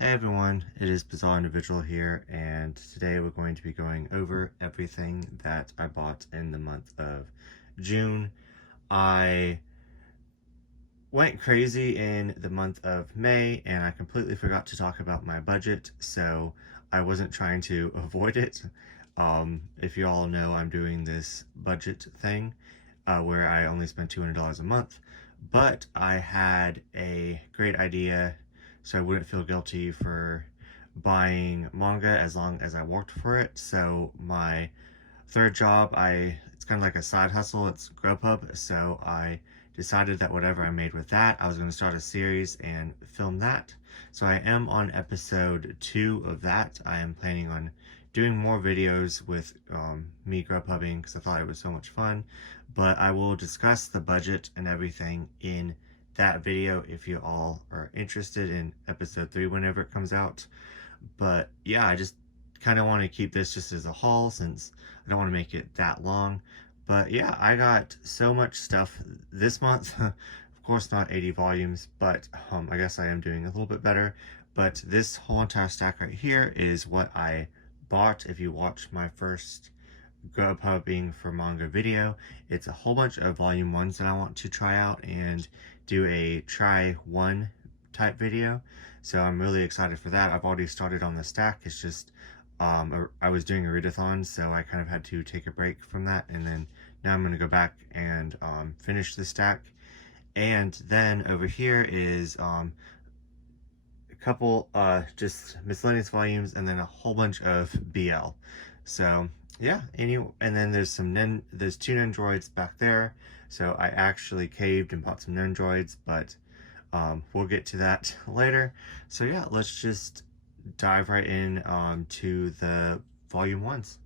Hey everyone, it is Bizarre Individual here, and today we're going to be going over everything that I bought in the month of June. I went crazy in the month of May, and I completely forgot to talk about my budget, so I wasn't trying to avoid it. If you all know, I'm doing this budget thing where I only spend $200 a month, but I had a great idea so I wouldn't feel guilty for buying manga as long as I worked for it. So my third job, it's kind of like a side hustle, it's Grubhub, so I decided that whatever I made with that, I was going to start a series and film that. So I am on episode 2 of that. I am planning on doing more videos with me Grubhubbing because I thought it was so much fun, but I will discuss the budget and everything in that video if you all are interested in episode 3 whenever it comes out. But yeah, I just kind of want to keep this just as a haul since I don't want to make it that long. But yeah, I got so much stuff this month. Of course not 80 volumes, but I guess I am doing a little bit better. But this whole entire stack right here is what I bought. If you watched my first Grubhubbing for manga video, it's a whole bunch of volume 1s that I want to try out and do a try one type video. So I'm really excited for that. I've already started on the stack. It's just I was doing a readathon, so I kind of had to take a break from that, and then now I'm going to go back and finish the stack. And then over here is a couple just miscellaneous volumes, and then a whole bunch of BL. So yeah, and then there's there's 2 Nendoroids back there. So I actually caved and bought some Nendoroids, but we'll get to that later. So yeah, let's just dive right in to the volume 1s.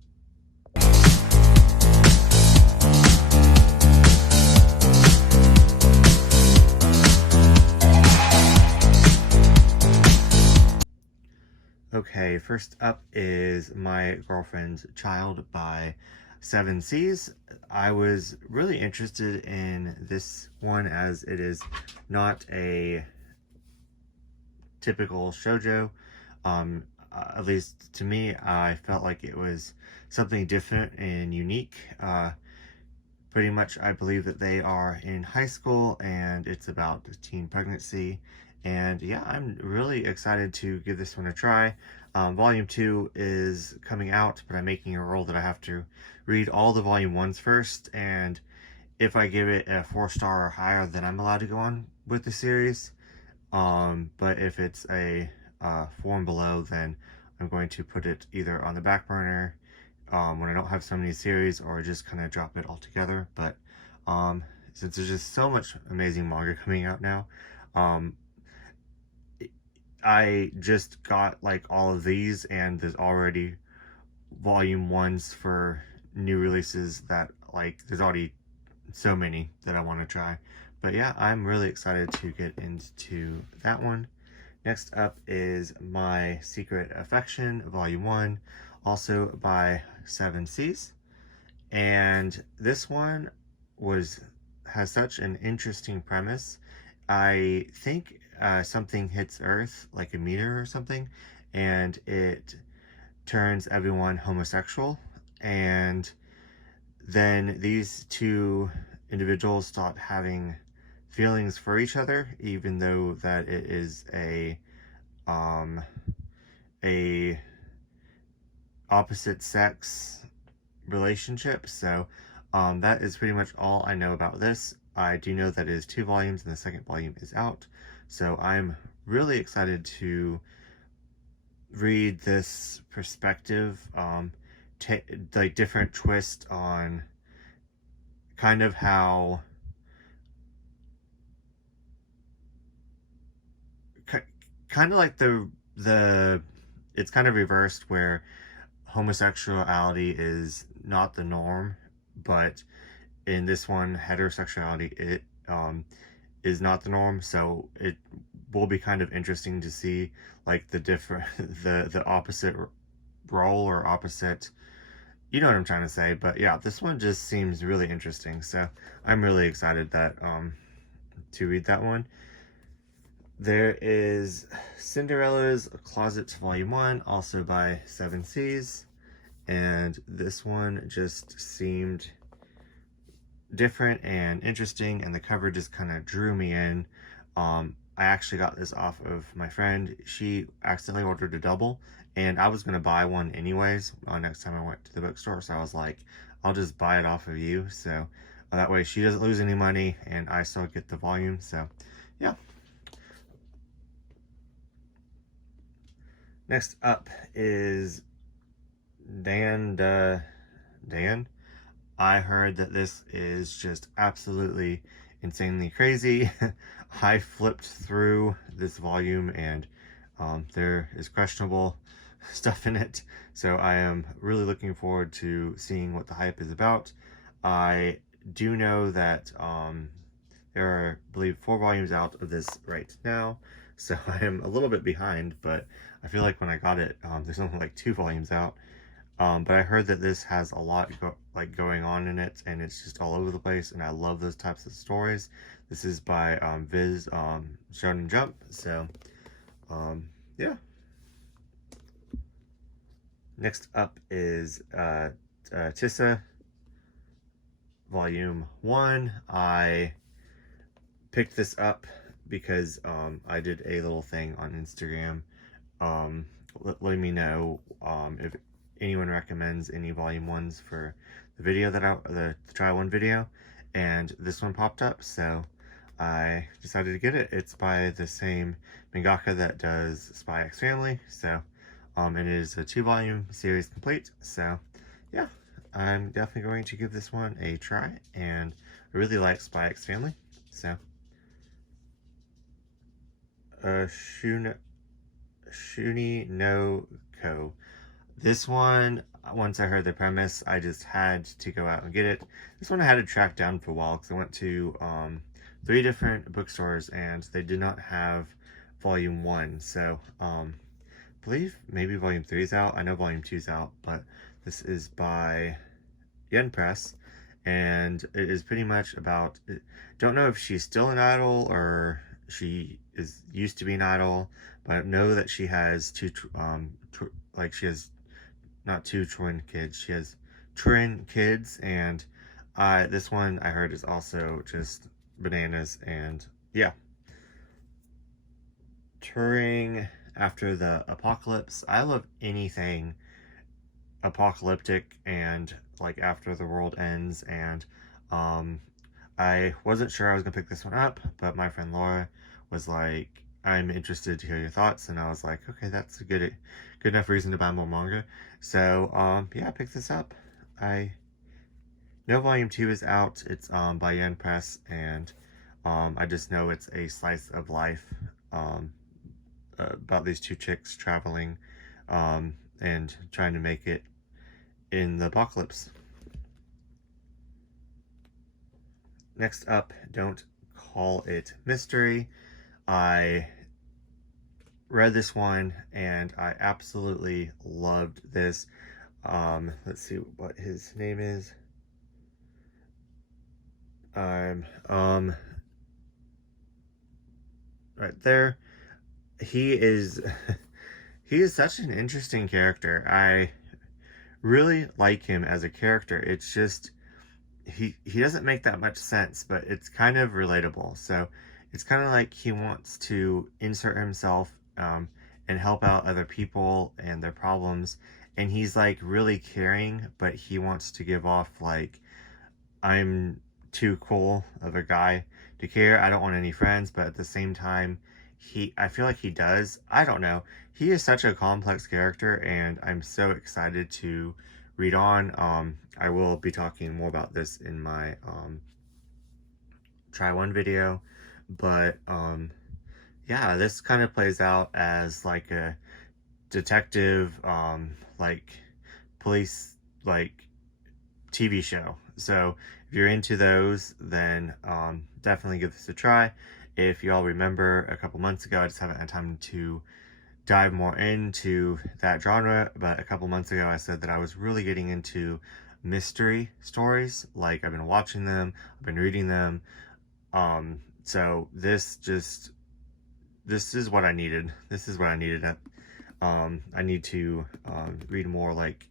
Okay, first up is My Girlfriend's Child by 7 Seas. I was really interested in this one as it is not a typical shoujo. At least to me, I felt like it was something different and unique. Pretty much, I believe that they are in high school and it's about teen pregnancy. And yeah, I'm really excited to give this one a try. Volume 2 is coming out, but I'm making a rule that I have to read all the volume 1s first, and if I give it a 4-star or higher, then I'm allowed to go on with the series. But if it's a 4 and below, then I'm going to put it either on the back burner when I don't have so many series, or just kind of drop it altogether. But since there's just so much amazing manga coming out now, I just got like all of these, and there's already volume 1s for new releases that there's already so many that I want to try. But yeah, I'm really excited to get into that one. Next up is My Secret Affection volume 1, also by 7 Seas. And this one has such an interesting premise. I think something hits Earth, like a meteor or something, and it turns everyone homosexual. And then these 2 individuals start having feelings for each other, even though that it is a opposite sex relationship. So that is pretty much all I know about this. I do know that it is 2 volumes and the second volume is out, so I'm really excited to read this perspective, like different twist on kind of how kind of like it's kind of reversed, where homosexuality is not the norm, but in this one, heterosexuality is not the norm. So it will be kind of interesting to see like the different the opposite role, or opposite, you know what I'm trying to say. But yeah, this one just seems really interesting, so I'm really excited that to read that one. There is Cinderella's Closet Volume 1, also by 7 Seas. And this one just seemed different and interesting, and the cover just kind of drew me in. I actually got this off of my friend. She accidentally ordered a double, and I was going to buy one anyways next time I went to the bookstore, so I was like, I'll just buy it off of you, so that way she doesn't lose any money and I still get the volume. So yeah. Next up is Dan. I heard that this is just absolutely insanely crazy. I flipped through this volume and there is questionable stuff in it. So I am really looking forward to seeing what the hype is about. I do know that there are, I believe, 4 volumes out of this right now. So I am a little bit behind, but I feel like when I got it, there's only like 2 volumes out. But I heard that this has a lot going on in it, and it's just all over the place, and I love those types of stories. This is by Viz Shonen Jump, so yeah. Next up is Tissa Volume 1. I picked this up because I did a little thing on Instagram letting me know if anyone recommends any volume 1s for the video that the try one video, and this one popped up, so I decided to get it. It's by the same mangaka that does Spy X Family, so it is a 2-volume series complete. So yeah, I'm definitely going to give this one a try, and I really like Spy X Family. So Shuni no Ko. This one, once I heard the premise, I just had to go out and get it. This one I had to track down for a while because I went to 3 different bookstores and they did not have volume 1. So I believe maybe volume 3 is out. I know volume 2 is out, but this is by Yen Press, and it is pretty much about, don't know if she's still an idol or she used to be an idol, but I know that she has 2 she has not 2 twin kids, she has twin kids, and this one I heard is also just bananas. And yeah, touring after the apocalypse. I love anything apocalyptic and like after the world ends, and I wasn't sure I was gonna pick this one up, but my friend Laura was like, I'm interested to hear your thoughts, and I was like, okay, that's a good enough reason to buy more manga. So yeah, I picked this up. I know volume 2 is out. It's by Yen Press, and I just know it's a slice of life about these 2 chicks traveling and trying to make it in the apocalypse. Next up, Don't Call It Mystery. I read this one and I absolutely loved this. Let's see what his name is. Right there. He is he is such an interesting character. I really like him as a character. It's just he doesn't make that much sense, but it's kind of relatable. So it's kind of like he wants to insert himself and help out other people and their problems, and he's like really caring, but he wants to give off like, I'm too cool of a guy to care, I don't want any friends, but at the same time I feel like he does. I don't know, he is such a complex character, and I'm so excited to read on. I will be talking more about this in my try one video, but yeah, this kind of plays out as like a detective like police like TV show. So if you're into those, then definitely give this a try. If you all remember, a couple months ago, I just haven't had time to dive more into that genre, but a couple months ago I said that I was really getting into mystery stories. Like, I've been watching them, I've been reading them, so this just this is what I needed. This is what I needed. I need to read more like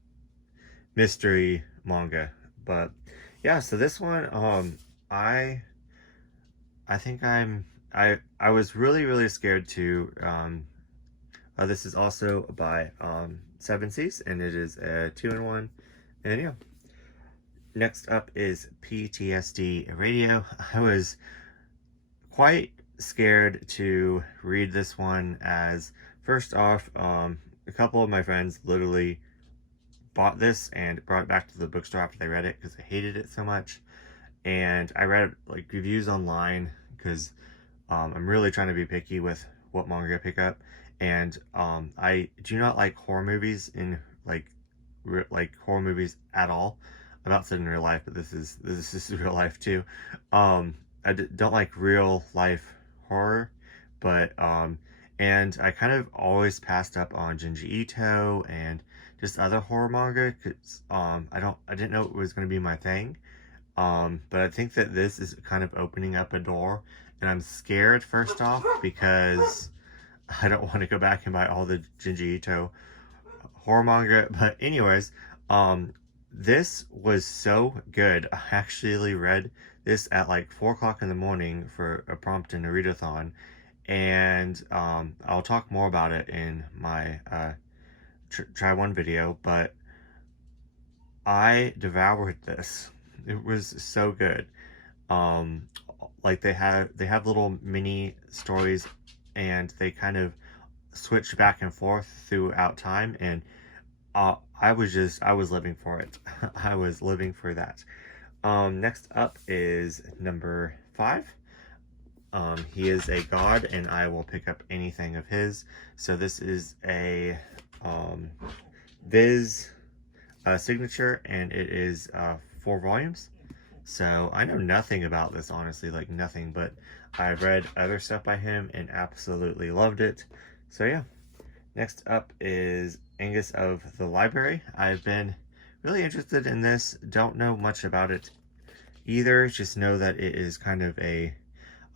mystery manga. But yeah, so this one, I I think I was really scared to. This is also by Seven Seas, and it is a 2-in-1. And yeah, next up is PTSD Radio. I was quite scared to read this one, as first off, a couple of my friends literally bought this and brought it back to the bookstore after they read it because they hated it so much. And I read like reviews online because I'm really trying to be picky with what manga I pick up, and I do not like horror movies in like horror movies at all. I'm not saying in real life, but this is real life too. Don't like real life horror, but and I kind of always passed up on Junji Ito and just other horror manga because I didn't know it was going to be my thing. But I think that this is kind of opening up a door, and I'm scared first off because I don't want to go back and buy all the Junji Ito horror manga. But anyways, this was so good. I actually read this at like 4 o'clock in the morning for a prompt in a readathon, and I'll talk more about it in my try one video, but I devoured this. It was so good. Like they have little mini stories, and they kind of switch back and forth throughout time, and I was living for it. I was living for that. Next up is number 5. He is a god, and I will pick up anything of his. So this is a Viz signature, and it is 4 volumes. So I know nothing about this, honestly, like nothing, but I've read other stuff by him and absolutely loved it. So yeah. Next up is Angus of the Library. I've been really interested in this. Don't know much about it either. Just know that it is kind of a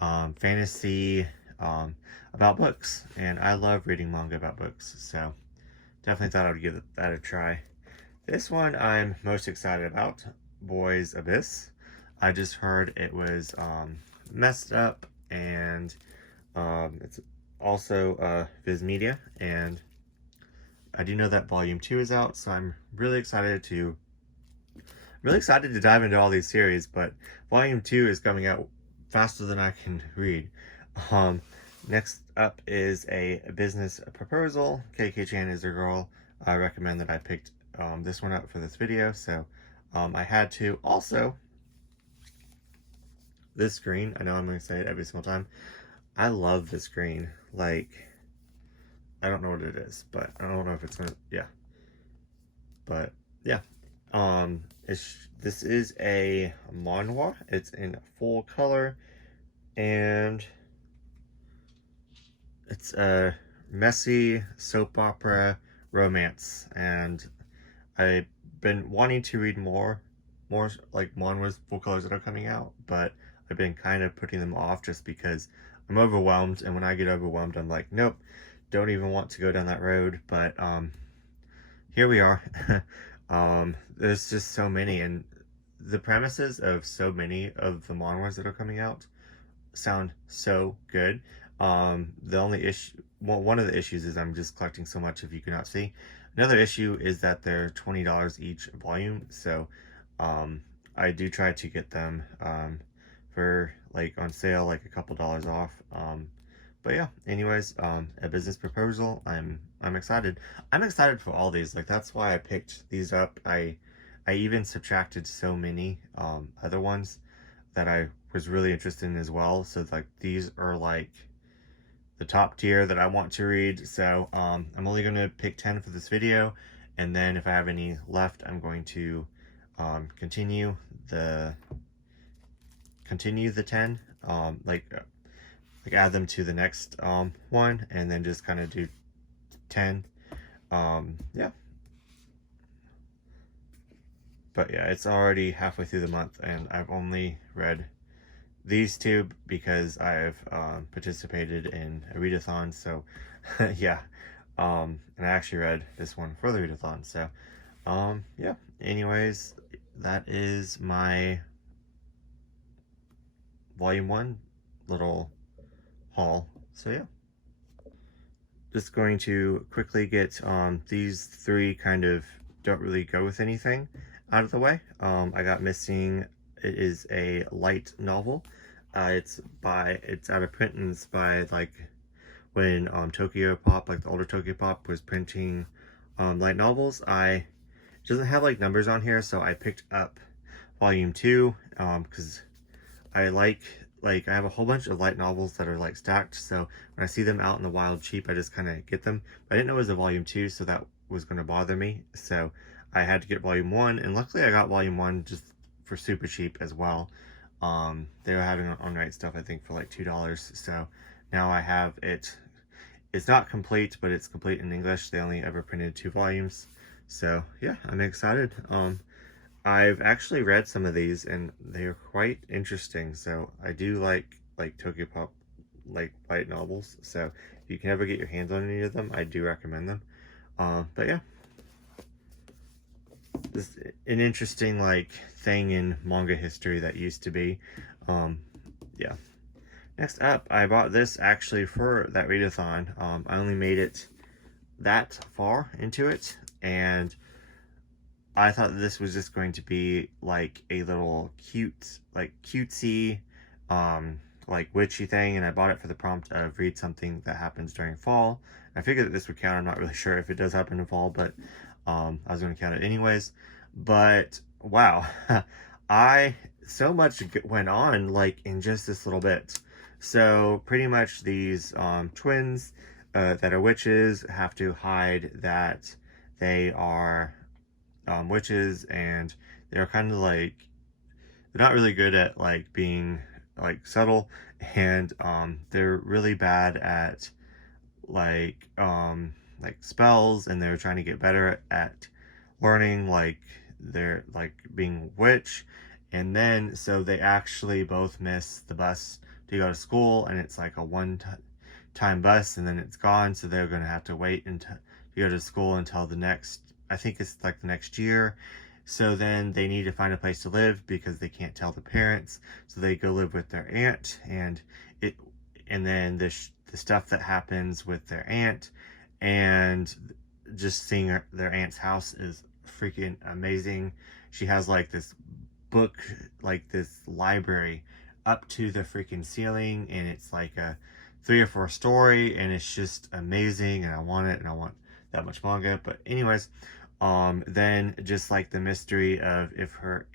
fantasy about books, and I love reading manga about books, so definitely thought I would give that a try. This one I'm most excited about, Boys Abyss. I just heard it was messed up, and it's also Viz Media, and I do know that volume 2 is out, so I'm really excited to dive into all these series, but volume 2 is coming out faster than I can read. Next up is a business proposal. KK-chan is a girl. I recommend that I picked this one up for this video, so I had to. Also, this screen, I know I'm going to say it every single time, I love this screen. Like, I don't know what it is, but I don't know if it's going to, yeah. But, yeah. This is a manhwa. It's in full color, and it's a messy soap opera romance, and I've been wanting to read more like manhwas full colors that are coming out, but I've been kind of putting them off just because I'm overwhelmed, and when I get overwhelmed, I'm like, nope, don't even want to go down that road. But here we are. There's just so many, and the premises of so many of the manhwas that are coming out sound so good. The only issue, well, one of the issues is I'm just collecting so much, if you cannot see. Another issue is that they're $20 each volume, so I do try to get them for like on sale, like a couple dollars off. But yeah, anyways, a business proposal. I'm excited. I'm excited for all these. Like, that's why I picked these up. I even subtracted so many other ones that I was really interested in as well. So like these are like the top tier that I want to read. So I'm only going to pick 10 for this video, and then if I have any left, I'm going to continue the 10, like add them to the next one, and then just kind of do 10. Yeah. But yeah, it's already halfway through the month, and I've only read these two because I've participated in a readathon, so yeah. And I actually read this one for the readathon, so yeah. Anyways, that is my volume 1 little haul. So yeah, just going to quickly get these 3 kind of don't really go with anything out of the way. I got Missing. It is a light novel. It's out of print, and it's by like when Tokyo Pop, like the older Tokyo Pop, was printing light novels. It doesn't have like numbers on here, so I picked up volume 2 because I like I have a whole bunch of light novels that are like stacked, so when I see them out in the wild cheap, I just kind of get them. But I didn't know it was a volume 2, so that was going to bother me, so I had to get volume 1, and luckily I got volume 1 just for super cheap as well. They were having on Right Stuff, I think, for like $2, so now I have it. It's not complete, but it's complete in English. They only ever printed 2 volumes, so yeah, I'm excited. I've actually read some of these, and they are quite interesting. So I do like Tokyo Pop, like light novels. So if you can ever get your hands on any of them, I do recommend them. But yeah, this is an interesting like thing in manga history that used to be. Yeah. Next up, I bought this actually for that readathon. I only made it that far into it, and I thought this was just going to be like a little cutesy, like witchy thing, and I bought it for the prompt of read something that happens during fall. I figured that this would count. I'm not really sure if it does happen in fall, but I was going to count it anyways. But wow, so much went on like in just this little bit. So pretty much these twins that are witches have to hide that they are witches, and they're kind of like, they're not really good at like being like subtle, and they're really bad at like spells, and they're trying to get better at learning like they're like being witch. And then so they actually both miss the bus to go to school, and it's like a one-time bus, and then it's gone, so they're going to have to wait until to go to school until the next, I think it's like the next year. So then they need to find a place to live because they can't tell the parents. So they go live with their aunt, and then the stuff that happens with their aunt, and just seeing their aunt's house is freaking amazing. She has like this book, like this library up to the freaking ceiling, and it's like a 3 or 4 story, and it's just amazing, and I want it, and I want that much manga. But anyways, then just like the mystery of if her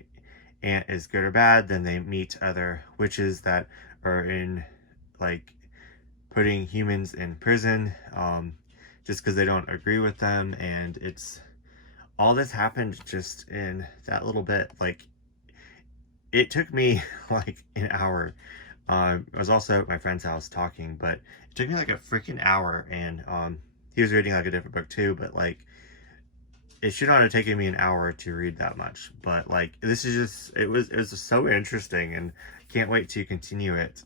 aunt is good or bad, then they meet other witches that are in like putting humans in prison just because they don't agree with them. And it's all this happened just in that little bit. Like it took me like an hour. I was also at my friend's house talking, but it took me like a freaking hour, and he was reading like a different book too, but like it should not have taken me an hour to read that much. But like this is just, it was just so interesting, and can't wait to continue it.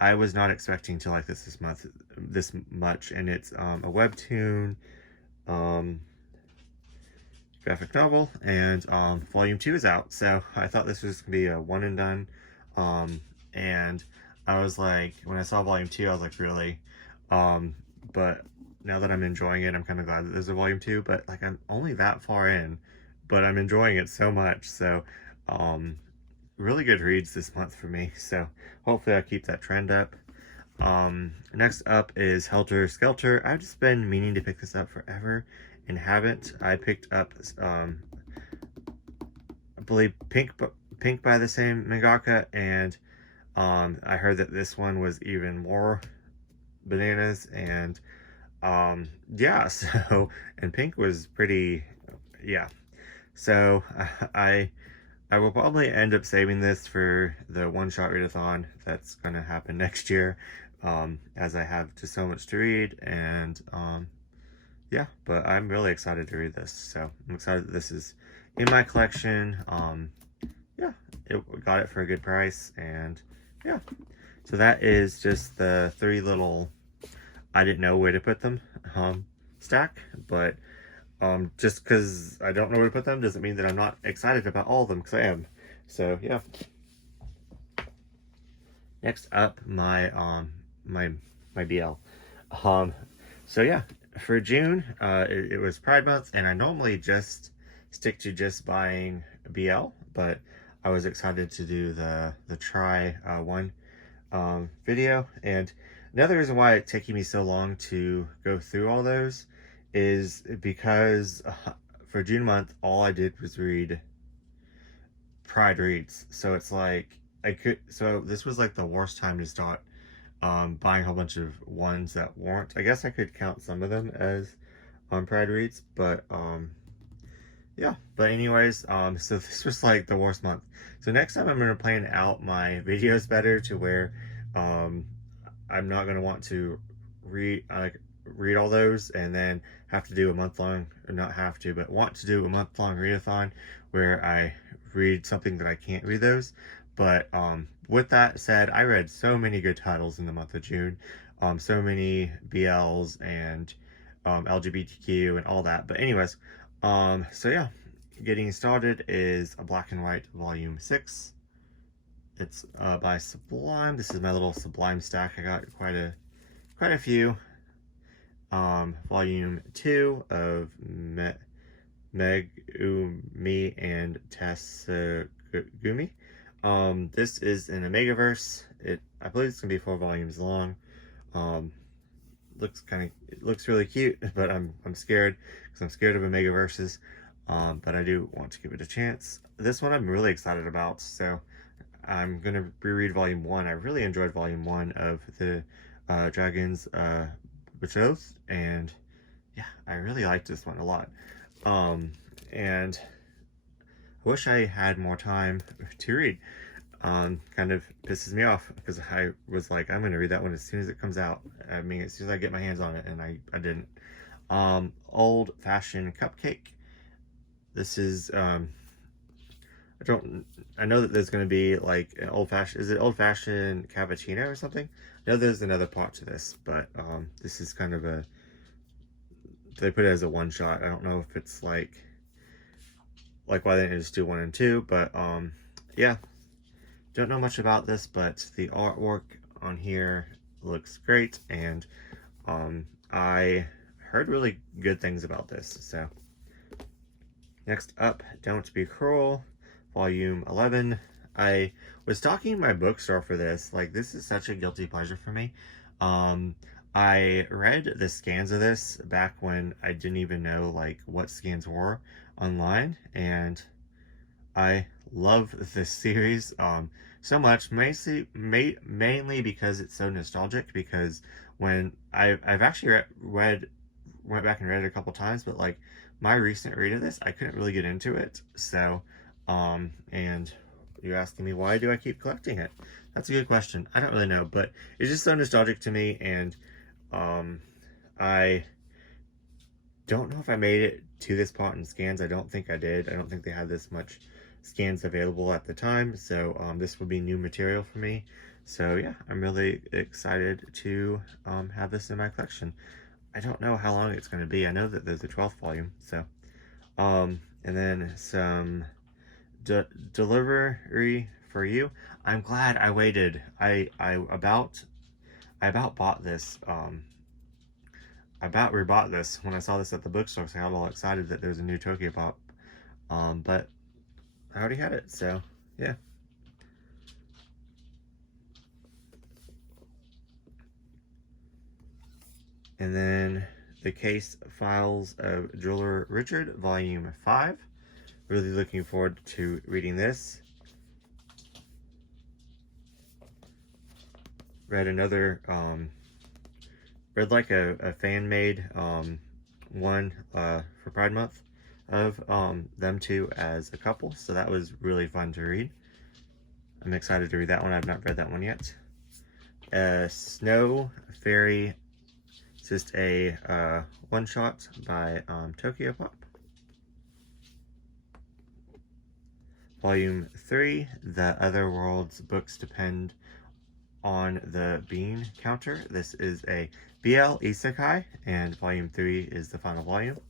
I was not expecting to like this much, and it's a webtoon graphic novel, and volume 2 is out, so I thought this was gonna be a one and done. And I was like, when I saw volume 2, I was like, really? But now that I'm enjoying it, I'm kind of glad that there's a volume 2, but like I'm only that far in, but I'm enjoying it so much. So really good reads this month for me, so hopefully I'll keep that trend up. Next up is Helter Skelter. I've just been meaning to pick this up forever and haven't. I picked up I believe Pink by the same mangaka, and I heard that this one was even more bananas, and yeah, so, and Pink was pretty, yeah, so I will probably end up saving this for the one-shot readathon that's gonna happen next year, as I have just so much to read. And yeah, but I'm really excited to read this, so I'm excited that this is in my collection. Yeah, got it for a good price, and yeah. So that is just the 3 little I didn't know where to put them stack, but just because I don't know where to put them doesn't mean that I'm not excited about all of them, because I am. So yeah. Next up, my my BL. So yeah, for June, it was Pride Month, and I normally just stick to just buying BL, but I was excited to do the try one video. And another reason why it's taking me so long to go through all those is because for June month, all I did was read Pride reads. So it's like so this was like the worst time to start buying a whole bunch of ones that weren't. I guess I could count some of them as Pride reads, but yeah. But anyways, so this was like the worst month. So next time I'm gonna plan out my videos better to where I'm not gonna want to read all those and then have to do a month-long, or not have to, but want to do a month-long readathon where I read something that I can't read those. But with that said, I read so many good titles in the month of June, so many BLs and LGBTQ and all that. But anyways, so yeah, getting started is a Black and White Volume 6. It's by Sublime. This is my little Sublime stack. I got quite a few. Volume 2 of Megumi and Tissa. This is an Omegaverse. I believe it's gonna be 4 volumes long. It looks really cute, but I'm scared because I'm scared of Omegaverses. But I do want to give it a chance. This one I'm really excited about, so I'm gonna reread Volume 1. I really enjoyed Volume 1 of the Dragons Betrothed, and yeah, I really liked this one a lot. And I wish I had more time to read. Kind of pisses me off because I was like, I'm gonna read that one as soon as it comes out. I mean, as soon as I get my hands on it, and I didn't. Old Fashioned Cupcake. This is I know that there's gonna be like an old fashioned, is it old fashioned cappuccino or something? I know there's another part to this, but this is kind of they put it as a one shot. I don't know if it's like why they didn't just do 1 and 2, but yeah, don't know much about this, but the artwork on here looks great, and I heard really good things about this. So next up, Don't Be Cruel, Volume 11. I was talking in my bookstore for this. Like, this is such a guilty pleasure for me. I read the scans of this back when I didn't even know like what scans were online, and I love this series so much, mainly because it's so nostalgic. Because when I've actually went back and read it a couple times, but like my recent read of this, I couldn't really get into it. So and you're asking me, why do I keep collecting it? That's a good question. I don't really know, but it's just so nostalgic to me, and I don't know if I made it to this part in scans. I don't think I did. I don't think they had this much scans available at the time, so this will be new material for me. So yeah, I'm really excited to have this in my collection. I don't know how long it's going to be. I know that there's a 12th volume, so and then some Delivery for You. I'm glad I waited. I about bought this. I about rebought this when I saw this at the bookstore, so I got all excited that there's a new Tokyo Pop. But I already had it, so yeah. And then The Case Files of Jeweler Richard, Volume 5. Really looking forward to reading this. Read another, read like a fan-made one for Pride Month of them two as a couple, so that was really fun to read. I'm excited to read that one. I've not read that one yet. Snow Fairy. It's just a one-shot by Tokyo Pop. Volume 3, The Other World's Books Depend on the bean counter. This is a BL Isekai, and volume 3 is the final volume.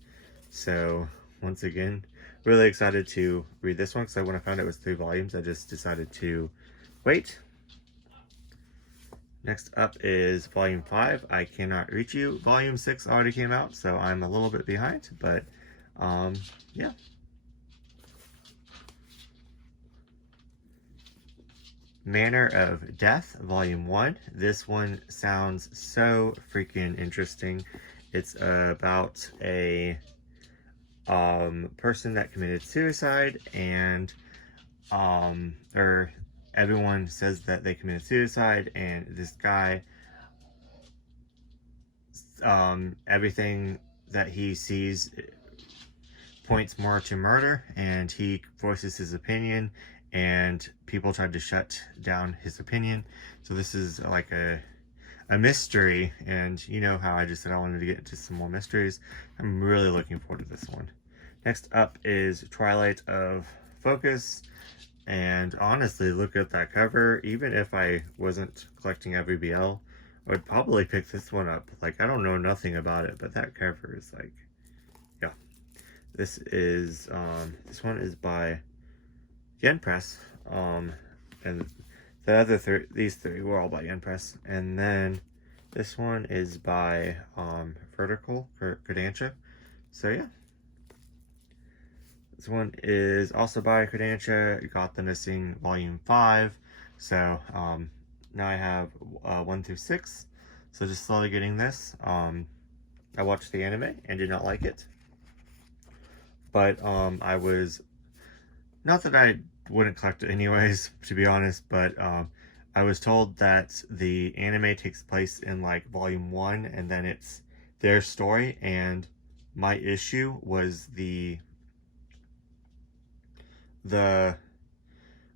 So once again, really excited to read this one, because when I found it was 3 volumes, I just decided to wait. Next up is volume 5, I Cannot Reach You. Volume 6 already came out, so I'm a little bit behind, but yeah. Manner of Death, Volume 1. This one sounds so freaking interesting. It's about a person that committed suicide, and or everyone says that they committed suicide, and this guy, everything that he sees points more to murder, and he voices his opinion, and people tried to shut down his opinion. So this is like a mystery, and you know how I just said I wanted to get into some more mysteries. I'm really looking forward to this one. Next up is Twilight of Focus, and honestly, look at that cover. Even if I wasn't collecting every BL, I would probably pick this one up. Like, I don't know nothing about it, but that cover is like, yeah. This is this one is by Yen Press, and the other these three were all by Yen Press, and then this one is by Vertical Kodansha. So yeah, this one is also by Kodansha. Got the Missing Volume 5. So now I have 1 through 6. So just slowly getting this. I watched the anime and did not like it, but I was, not that I wouldn't collect it anyways, to be honest, but I was told that the anime takes place in like volume 1, and then it's their story, and my issue was the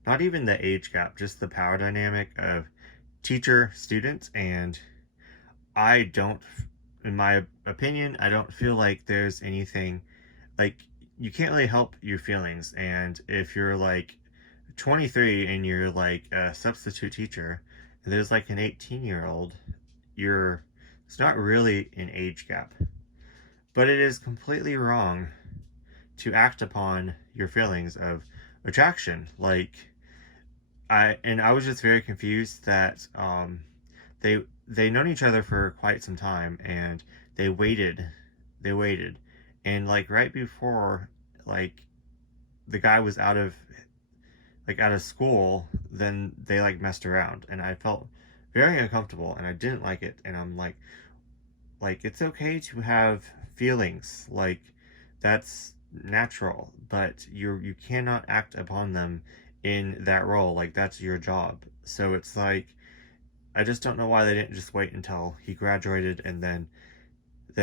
not even the age gap, just the power dynamic of teacher student. And I don't, in my opinion, I don't feel like there's anything, like, you can't really help your feelings. And if you're like 23 and you're like a substitute teacher, and there's like an 18-year-old, it's not really an age gap. But it is completely wrong to act upon your feelings of attraction. Like, I was just very confused that they known each other for quite some time, and they waited, and like right before like the guy was out of school, then they like messed around, and I felt very uncomfortable, and I didn't like it. And I'm like it's okay to have feelings, like that's natural, but you cannot act upon them in that role. Like, that's your job. So it's like, I just don't know why they didn't just wait until he graduated, and then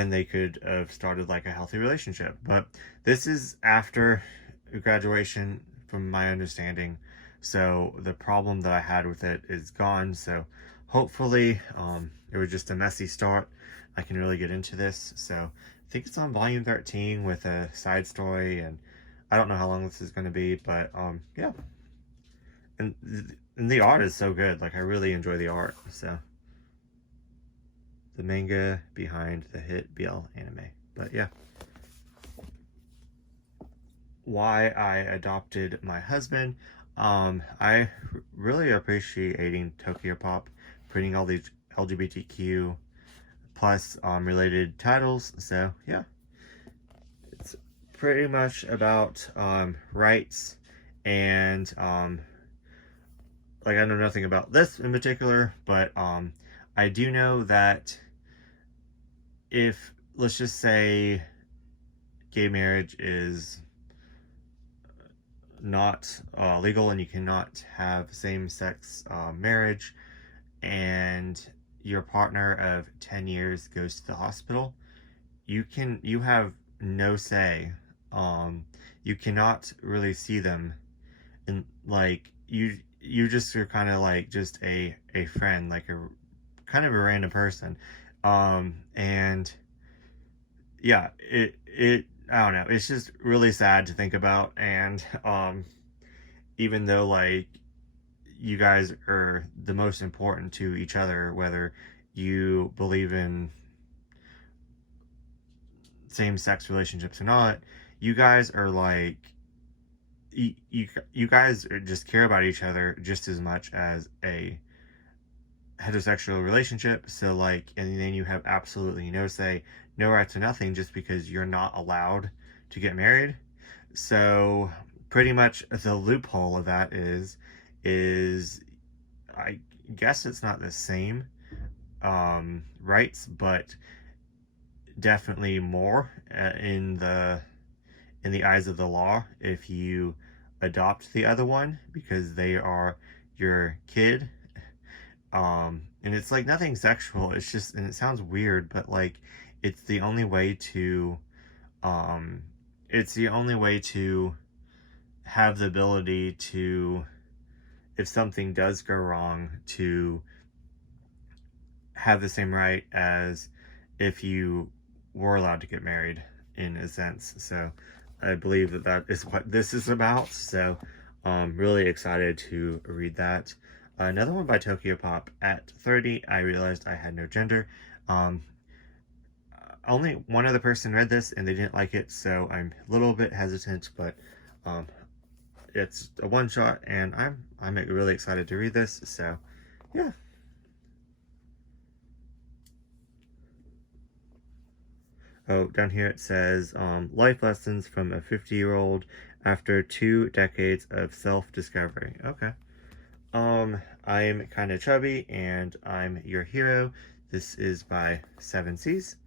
they could have started like a healthy relationship. But this is after graduation, from my understanding, so the problem that I had with it is gone. So hopefully it was just a messy start. I can really get into this. So I think it's on volume 13 with a side story, and I don't know how long this is going to be, but yeah. And the art is so good. Like, I really enjoy the art. So the manga behind the hit BL anime. But yeah. Why I Adopted My Husband. I really appreciating Tokyo Pop putting all these LGBTQ plus related titles. So yeah, it's pretty much about rights, and like, I know nothing about this in particular, but I do know that if, let's just say, gay marriage is not legal, and you cannot have same-sex marriage, and your partner of 10 years goes to the hospital, you have no say. You cannot really see them, and like, you just are kind of like just a friend, like a kind of a random person. And yeah, it I don't know, it's just really sad to think about. And even though like you guys are the most important to each other, whether you believe in same-sex relationships or not. You guys are like, you guys just care about each other just as much as a heterosexual relationship. So like, and then you have absolutely no say, no right to nothing, just because you're not allowed to get married. So pretty much the loophole of that is I guess it's not the same rights, but definitely more in the eyes of the law if you adopt the other one, because they are your kid. And it's like nothing sexual, it's just, and it sounds weird, but like it's the only way to have the ability to, if something does go wrong, to have the same right as if you were allowed to get married, in a sense. So I believe that that is what this is about. So I'm really excited to read that. Another one by Tokyo Pop. At 30, I realized I had no gender. Only one other person read this and they didn't like it, so I'm a little bit hesitant, but it's a one-shot and I'm really excited to read this. So yeah. Oh, down here it says, life lessons from a 50-year-old after 2 decades of self-discovery. Okay. I'm kind of chubby and I'm your hero. This is by 7 Seas.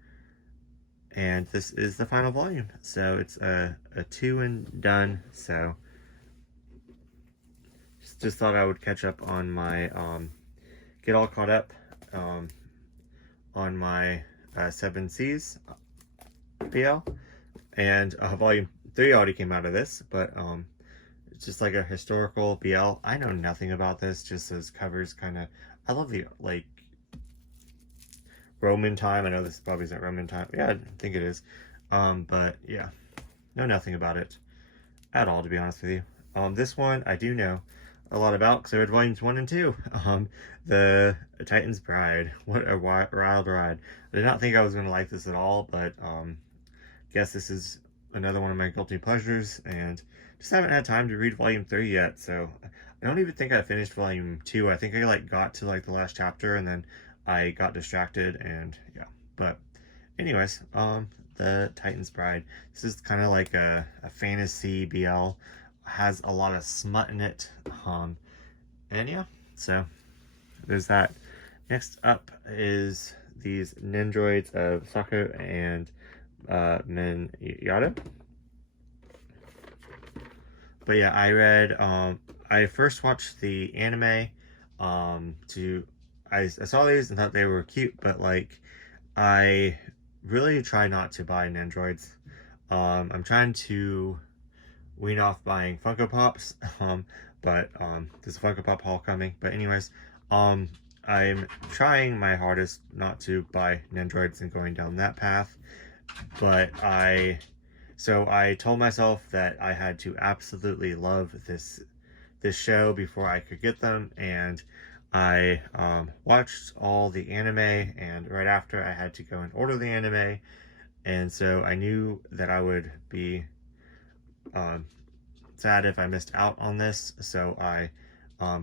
And this is the final volume. So it's a 2 and done. So just thought I would catch up on my, get all caught up on my 7 Seas BL. And volume 3 already came out of this, but it's just like a historical BL. I know nothing about this, just as covers kind of, I love the like Roman time. I know this probably isn't Roman time. Yeah, I think it is. But yeah, know nothing about it at all, to be honest with you. This one I do know a lot about because I read volumes 1 and 2. The Titan's Bride. What a wild ride. I did not think I was going to like this at all, but guess this is another one of my guilty pleasures, and just haven't had time to read volume 3 yet. So I don't even think I finished volume 2. I think I like got to like the last chapter and then I got distracted, and yeah. But anyways, the Titan's Bride. This is kind of like a fantasy BL. Has a lot of smut in it. And yeah, so there's that. Next up is these Nendoroids of Sako and Men Yada. But yeah, I read, I first watched the anime, I saw these and thought they were cute, but like, I really try not to buy Nendoroids. I'm trying to wean off buying Funko Pops, but there's a Funko Pop haul coming. But anyways, I'm trying my hardest not to buy Nendoroids and going down that path. But so I told myself that I had to absolutely love this show before I could get them, and I watched all the anime, and right after I had to go and order the anime, and so I knew that I would be sad if I missed out on this, so I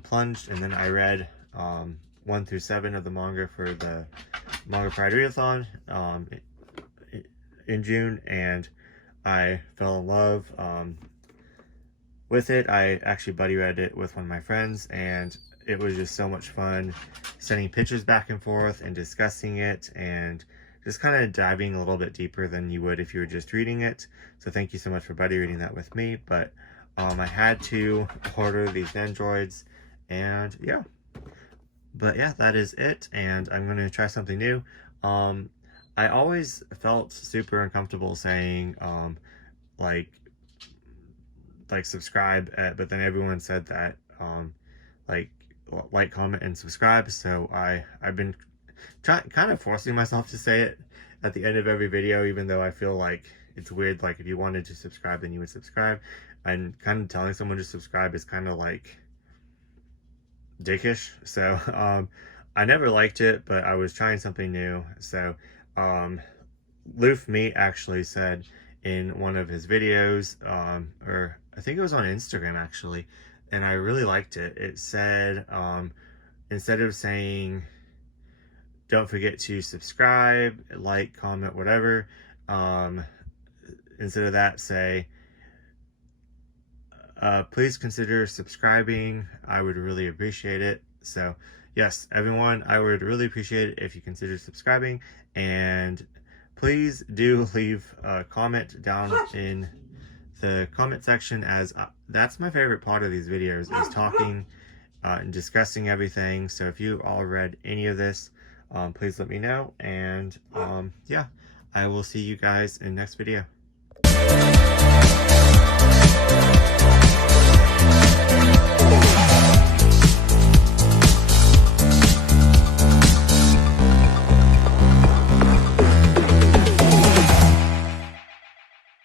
plunged, and then I read 1 through 7 of the manga for the Manga Pride Readathon in June, and I fell in love with it. I actually buddy read it with one of my friends, and it was just so much fun sending pictures back and forth and discussing it and just kind of diving a little bit deeper than you would if you were just reading it. So thank you so much for buddy reading that with me. But I had to order these Nendoroids, and yeah. But yeah, that is it, and I'm going to try something new. I always felt super uncomfortable saying like subscribe, but then everyone said that like, comment, and subscribe. So I've been kind of forcing myself to say it at the end of every video, even though I feel like it's weird. Like, if you wanted to subscribe, then you would subscribe, and kind of telling someone to subscribe is kind of like dickish. So I never liked it, but I was trying something new. So Loof Meat actually said in one of his videos, or I think it was on Instagram actually, and I really liked it. It said, instead of saying, don't forget to subscribe, like, comment, whatever, instead of that, say, please consider subscribing. I would really appreciate it. So yes, everyone, I would really appreciate it if you consider subscribing, and please do leave a comment down in the comment section, as that's my favorite part of these videos, is talking and discussing everything. So if you all read any of this, please let me know, and yeah, I will see you guys in the next video.